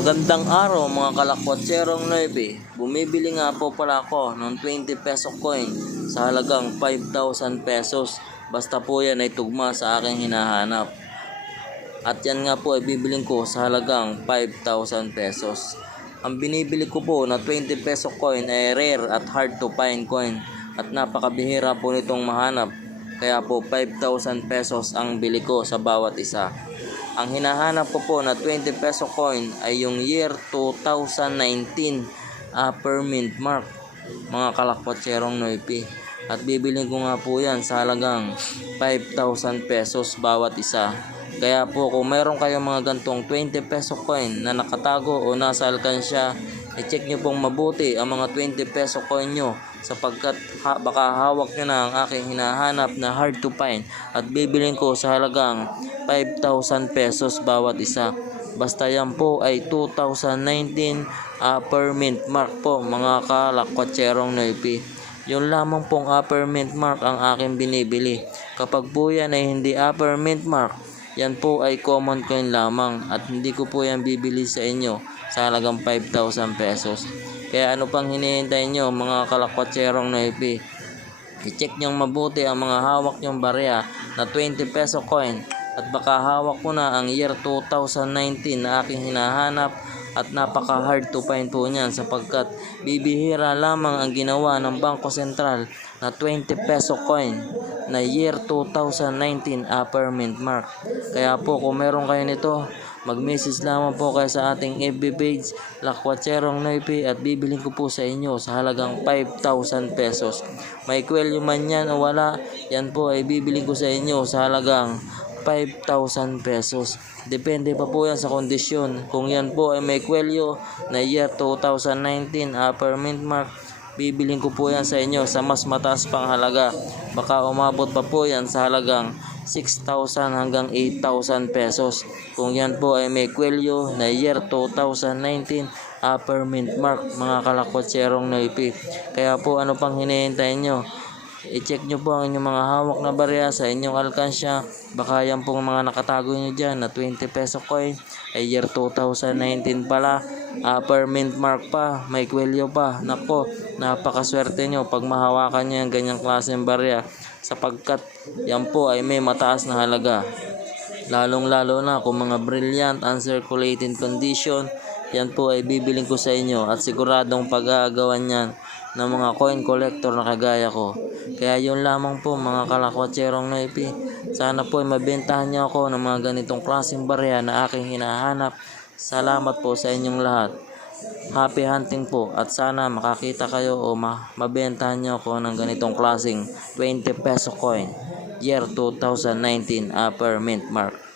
Magandang araw mga kalakwatserong 9. Bumibili nga po pala ako ng 20 peso coin sa halagang 5,000 pesos. Basta po yan ay tugma sa aking hinahanap. At yan nga po ay bibiling ko sa halagang 5,000 pesos. Ang binibili ko po na 20 peso coin ay rare at hard to find coin. At napakabihira po nitong mahanap. Kaya po 5,000 pesos ang bili ko sa bawat isa. Ang hinahanap ko po na 20 peso coin ay yung year 2019 per mint mark, mga kalakwatserong noipi. At bibiling ko nga po yan sa halagang 5,000 pesos bawat isa. Kaya po kung meron kayong mga gantong 20 peso coin na nakatago o nasa alkansya, i-check nyo pong mabuti ang mga 20 peso coin nyo sapagkat baka hawak nyo na ang aking hinahanap na hard to find at bibiling ko sa halagang 5,000 pesos bawat isa. Basta yan po ay 2019 per mint mark po, mga kalakwatserong noipi. Yun lamang pong upper mint mark ang aking binibili. Kapag po yan ay hindi upper mint mark, yan po ay common coin lamang at hindi ko po yan bibili sa inyo sa halagang 5,000 pesos. Kaya ano pang hinihintay nyo mga kalakwatserong noipi? I-check nyong mabuti ang mga hawak nyong barya na 20 peso coin at baka hawak ko na ang year 2019 na aking hinahanap at napaka hard to find po niyan sapagkat bibihira lamang ang ginawa ng Bangko Sentral na 20 peso coin na year 2019 upper mint mark. Kaya po kung meron kayo nito, mag-message lamang po kayo sa ating FB page Lakwatserong Noipi at bibiling ko po sa inyo sa halagang 5,000 pesos. May kwelyo man yan o wala, yan po ay bibiling ko sa inyo sa halagang 5,000 pesos. Depende pa po yan sa kondisyon. Kung yan po ay may kwelyo na year 2019 upper mint mark, bibiling ko po yan sa inyo sa mas mataas pang halaga. Baka umabot pa po yan sa halagang 6,000 hanggang 8,000 pesos. Kung yan po ay may kwelyo na year 2019 upper mint mark, mga kalakwatserong noipi. Kaya po ano pang hinihintay nyo? I-check nyo po ang inyong mga hawak na barya sa inyong alkansya. Baka yan pong mga nakatago nyo dyan na 20 peso coin ay year 2019 pala, upper mint mark pa, may kwelyo pa. Nako, napakaswerte nyo pag mahawakan nyo yung ganyang klaseng barya sapagkat yan po ay may mataas na halaga. Lalong lalo na kung mga brilliant uncirculating condition, yan po ay bibiling ko sa inyo at siguradong pag-aagawan yan ng mga coin collector na kagaya ko. Kaya yun lamang po mga kalakwatserong noipi. Sana po ay mabentahan niyo ako ng mga ganitong klaseng barya na aking hinahanap. Salamat po sa inyong lahat. Happy hunting po at sana makakita kayo o mabentahan niyo ako ng ganitong klaseng 20 peso coin year 2019 upper mint mark.